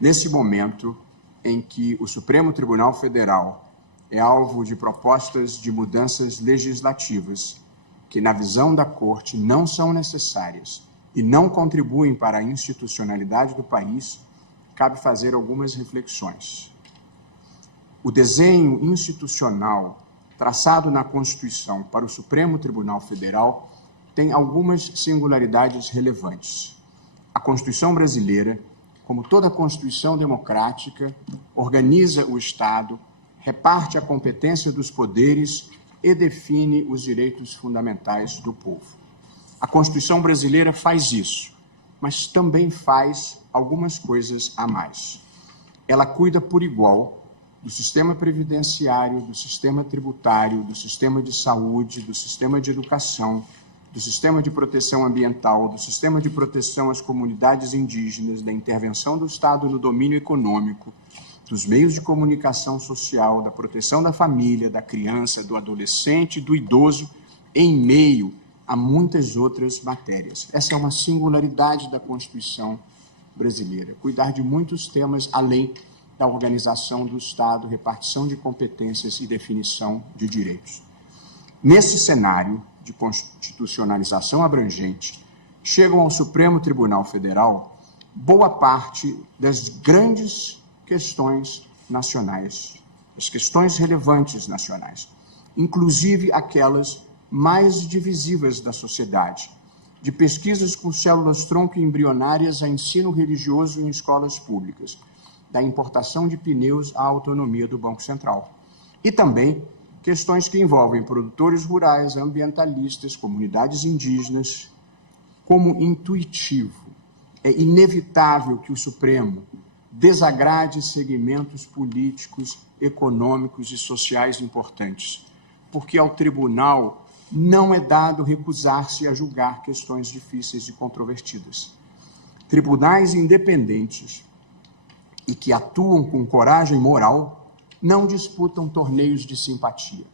nesse momento em que o Supremo Tribunal Federal é alvo de propostas de mudanças legislativas que, na visão da Corte, não são necessárias e não contribuem para a institucionalidade do país, cabe fazer algumas reflexões. O desenho institucional traçado na Constituição para o Supremo Tribunal Federal tem algumas singularidades relevantes. A Constituição brasileira, como toda Constituição democrática, organiza o Estado, reparte a competência dos poderes e define os direitos fundamentais do povo. A Constituição brasileira faz isso, mas também faz algumas coisas a mais. Ela cuida por igual do sistema previdenciário, do sistema tributário, do sistema de saúde, do sistema de educação, do sistema de proteção ambiental, do sistema de proteção às comunidades indígenas, da intervenção do Estado no domínio econômico, dos meios de comunicação social, da proteção da família, da criança, do adolescente, do idoso, em meio a muitas outras matérias. Essa é uma singularidade da Constituição brasileira, cuidar de muitos temas além da organização do Estado, repartição de competências e definição de direitos. Nesse cenário de constitucionalização abrangente, chegam ao Supremo Tribunal Federal boa parte das grandes questões nacionais, as questões relevantes nacionais, inclusive aquelas mais divisivas da sociedade, de pesquisas com células-tronco embrionárias a ensino religioso em escolas públicas, da importação de pneus à autonomia do Banco Central. E também questões que envolvem produtores rurais, ambientalistas, comunidades indígenas. Como intuitivo, é inevitável que o Supremo desagrade segmentos políticos, econômicos e sociais importantes, porque ao tribunal não é dado recusar-se a julgar questões difíceis e controvertidas. Tribunais independentes e que atuam com coragem moral não disputam torneios de simpatia.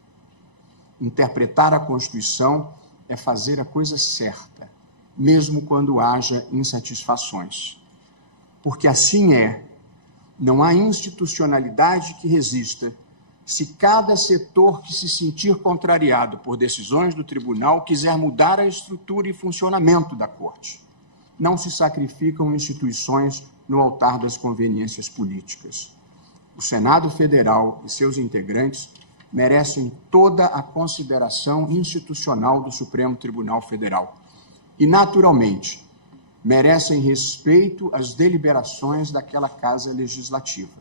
Interpretar a Constituição é fazer a coisa certa, mesmo quando haja insatisfações. Porque assim é, não há institucionalidade que resista se cada setor que se sentir contrariado por decisões do tribunal quiser mudar a estrutura e funcionamento da Corte. Não se sacrificam instituições no altar das conveniências políticas. O Senado Federal e seus integrantes merecem toda a consideração institucional do Supremo Tribunal Federal e, naturalmente, merecem respeito às deliberações daquela Casa Legislativa.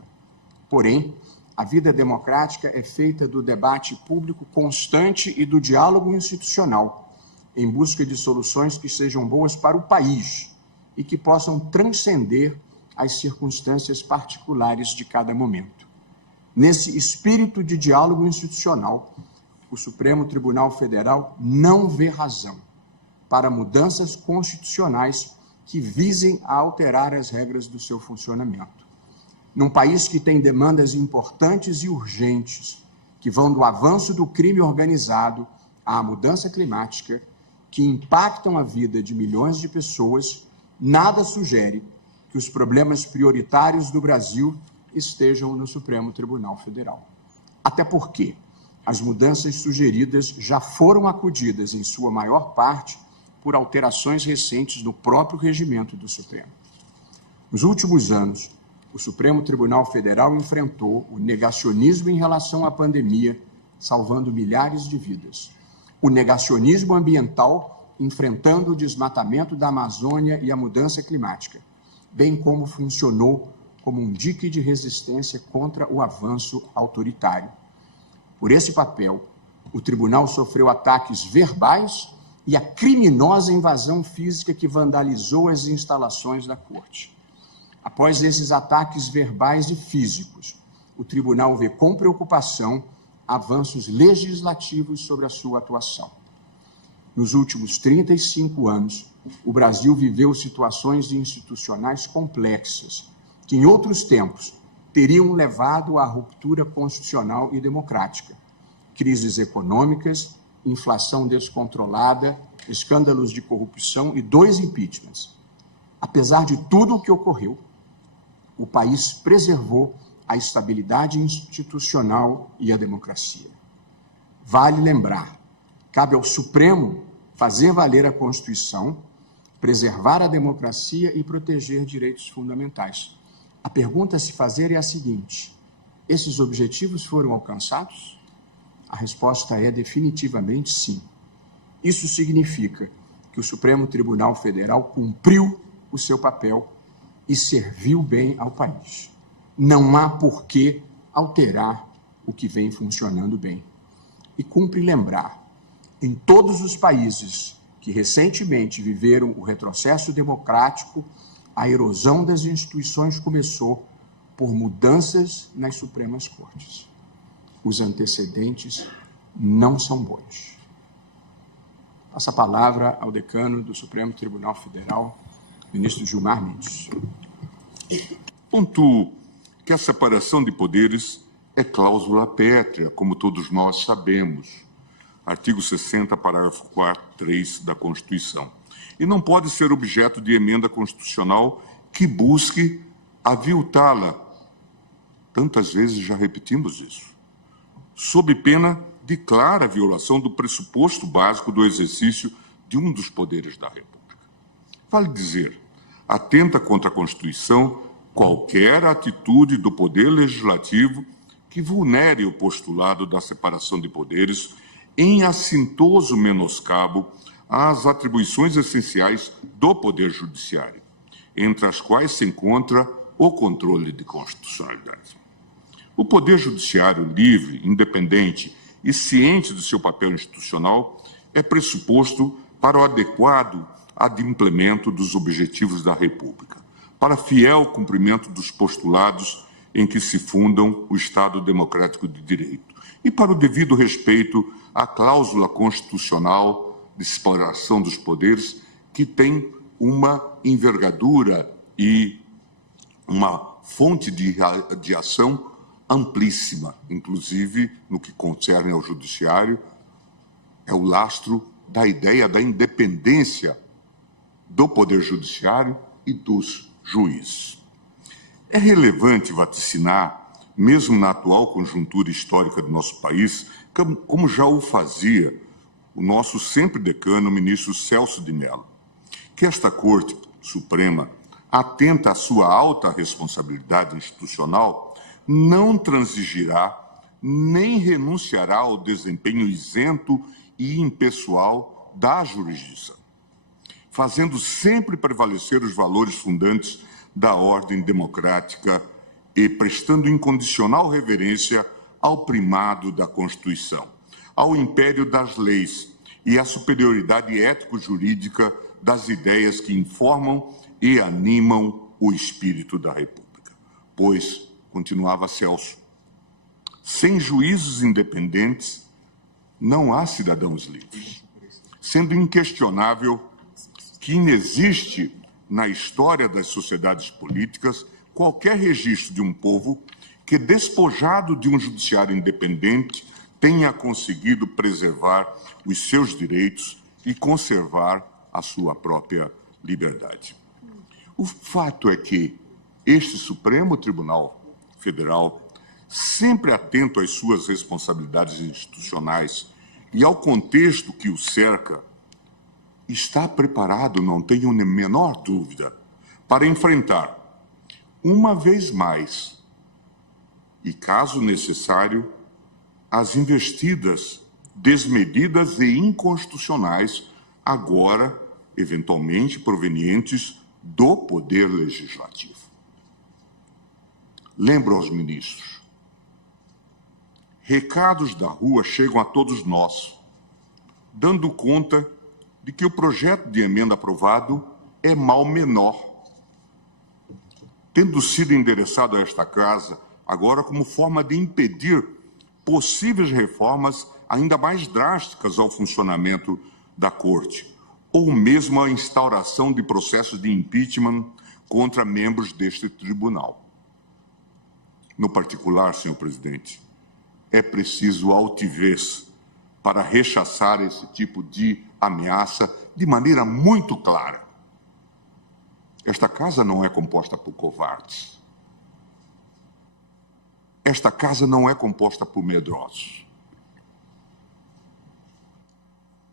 Porém, a vida democrática é feita do debate público constante e do diálogo institucional, em busca de soluções que sejam boas para o país e que possam transcender as circunstâncias particulares de cada momento. Nesse espírito de diálogo institucional, o Supremo Tribunal Federal não vê razão para mudanças constitucionais que visem a alterar as regras do seu funcionamento. Num país que tem demandas importantes e urgentes, que vão do avanço do crime organizado à mudança climática, que impactam a vida de milhões de pessoas, nada sugere que os problemas prioritários do Brasil estejam no Supremo Tribunal Federal. Até porque as mudanças sugeridas já foram acudidas, em sua maior parte, por alterações recentes no próprio regimento do Supremo. Nos últimos anos, o Supremo Tribunal Federal enfrentou o negacionismo em relação à pandemia, salvando milhares de vidas. O negacionismo ambiental, enfrentando o desmatamento da Amazônia e a mudança climática, bem como funcionou como um dique de resistência contra o avanço autoritário. Por esse papel, o tribunal sofreu ataques verbais e a criminosa invasão física que vandalizou as instalações da Corte. Após esses ataques verbais e físicos, o tribunal vê com preocupação avanços legislativos sobre a sua atuação. Nos últimos 35 anos, o Brasil viveu situações institucionais complexas, que em outros tempos teriam levado à ruptura constitucional e democrática. Crises econômicas, inflação descontrolada, escândalos de corrupção e 2 impeachments. Apesar de tudo o que ocorreu, o país preservou a estabilidade institucional e a democracia. Vale lembrar, cabe ao Supremo fazer valer a Constituição, preservar a democracia e proteger direitos fundamentais. A pergunta a se fazer é a seguinte: esses objetivos foram alcançados? A resposta é definitivamente sim. Isso significa que o Supremo Tribunal Federal cumpriu o seu papel e serviu bem ao país. Não há por que alterar o que vem funcionando bem. E cumpre lembrar, em todos os países que recentemente viveram o retrocesso democrático, a erosão das instituições começou por mudanças nas Supremas Cortes. Os antecedentes não são bons. Passo a palavra ao decano do Supremo Tribunal Federal, ministro Gilmar Mendes. Pontuo que a separação de poderes é cláusula pétrea, como todos nós sabemos. Artigo 60, parágrafo 4º, 3 da Constituição. E não pode ser objeto de emenda constitucional que busque aviltá-la. Tantas vezes já repetimos isso. Sob pena de clara violação do pressuposto básico do exercício de um dos poderes da República. Vale dizer, atenta contra a Constituição qualquer atitude do Poder Legislativo que vulnere o postulado da separação de poderes em assintoso menoscabo às atribuições essenciais do Poder Judiciário, entre as quais se encontra o controle de constitucionalidade. O Poder Judiciário livre, independente e ciente do seu papel institucional é pressuposto para o adequado adimplemento dos objetivos da República, para fiel cumprimento dos postulados em que se fundam o Estado Democrático de Direito e para o devido respeito à cláusula constitucional de separação dos poderes, que tem uma envergadura e uma fonte de ação amplíssima, inclusive no que concerne ao Judiciário, é o lastro da ideia da independência do Poder Judiciário e dos juízes. É relevante vaticinar, mesmo na atual conjuntura histórica do nosso país, como já o fazia o nosso sempre decano, ministro Celso de Mello, que esta Corte Suprema, atenta à sua alta responsabilidade institucional, não transigirá nem renunciará ao desempenho isento e impessoal da jurisdição, fazendo sempre prevalecer os valores fundantes da ordem democrática e prestando incondicional reverência ao primado da Constituição, ao império das leis e à superioridade ético-jurídica das ideias que informam e animam o espírito da República. Pois, continuava Celso, sem juízes independentes não há cidadãos livres, sendo inquestionável que inexiste na história das sociedades políticas qualquer registro de um povo que, despojado de um judiciário independente, tenha conseguido preservar os seus direitos e conservar a sua própria liberdade. O fato é que este Supremo Tribunal Federal, sempre atento às suas responsabilidades institucionais e ao contexto que o cerca, está preparado, não tenho a menor dúvida, para enfrentar, uma vez mais, e caso necessário, as investidas desmedidas e inconstitucionais, agora, eventualmente, provenientes do Poder Legislativo. Lembro aos ministros, recados da rua chegam a todos nós, dando conta de que o projeto de emenda aprovado é mal menor, tendo sido endereçado a esta Casa agora como forma de impedir possíveis reformas ainda mais drásticas ao funcionamento da Corte, ou mesmo a instauração de processos de impeachment contra membros deste tribunal. No particular, senhor presidente, é preciso altivez para rechaçar esse tipo de ameaça de maneira muito clara. Esta Casa não é composta por covardes. esta casa não é composta por medrosos.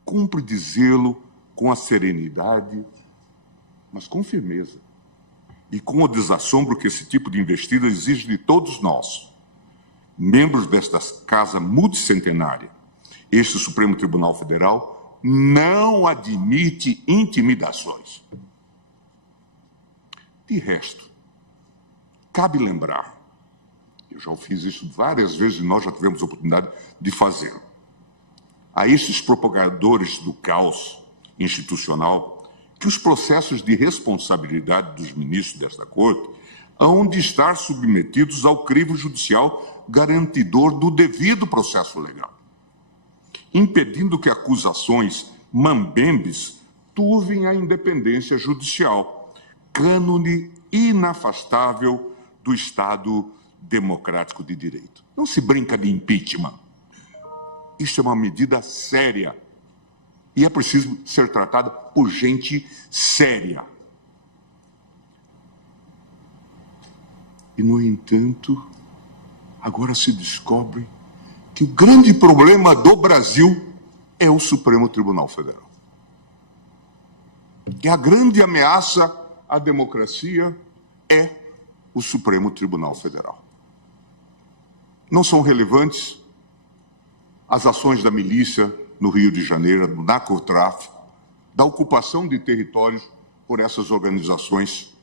Cumpre dizê-lo com a serenidade, mas com firmeza, e com o desassombro que esse tipo de investida exige de todos nós, membros desta casa multicentenária. Este Supremo Tribunal Federal não admite intimidações. De resto, cabe lembrar, eu já fiz isso várias vezes e nós já tivemos a oportunidade de fazê-lo, a esses propagadores do caos institucional, que os processos de responsabilidade dos ministros desta Corte hão de estar submetidos ao crivo judicial garantidor do devido processo legal, impedindo que acusações mambembes turvem a independência judicial, cânone inafastável do Estado democrático de direito. Não se brinca de impeachment. Isso é uma medida séria e é preciso ser tratada por gente séria. E, no entanto, agora se descobre que o grande problema do Brasil é o Supremo Tribunal Federal. E a grande ameaça à democracia é o Supremo Tribunal Federal. Não são relevantes as ações da milícia no Rio de Janeiro, do narcotráfico, da ocupação de territórios por essas organizações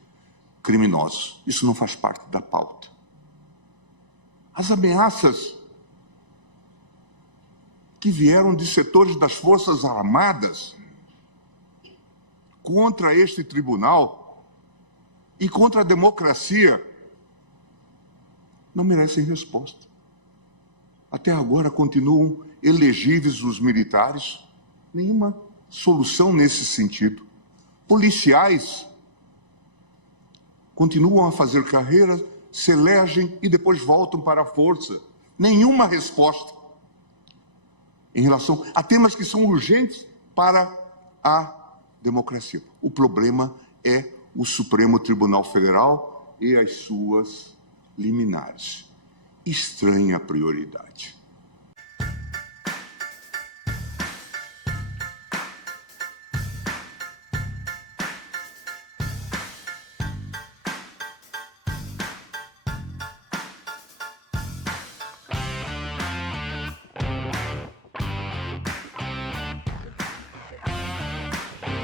criminosas. Isso não faz parte da pauta. As ameaças que vieram de setores das Forças Armadas contra este tribunal e contra a democracia não merecem resposta. Até agora continuam elegíveis os militares, nenhuma solução nesse sentido. Policiais continuam a fazer carreira, se elegem e depois voltam para a força. Nenhuma resposta em relação a temas que são urgentes para a democracia. O problema é o Supremo Tribunal Federal e as suas liminares. Estranha prioridade.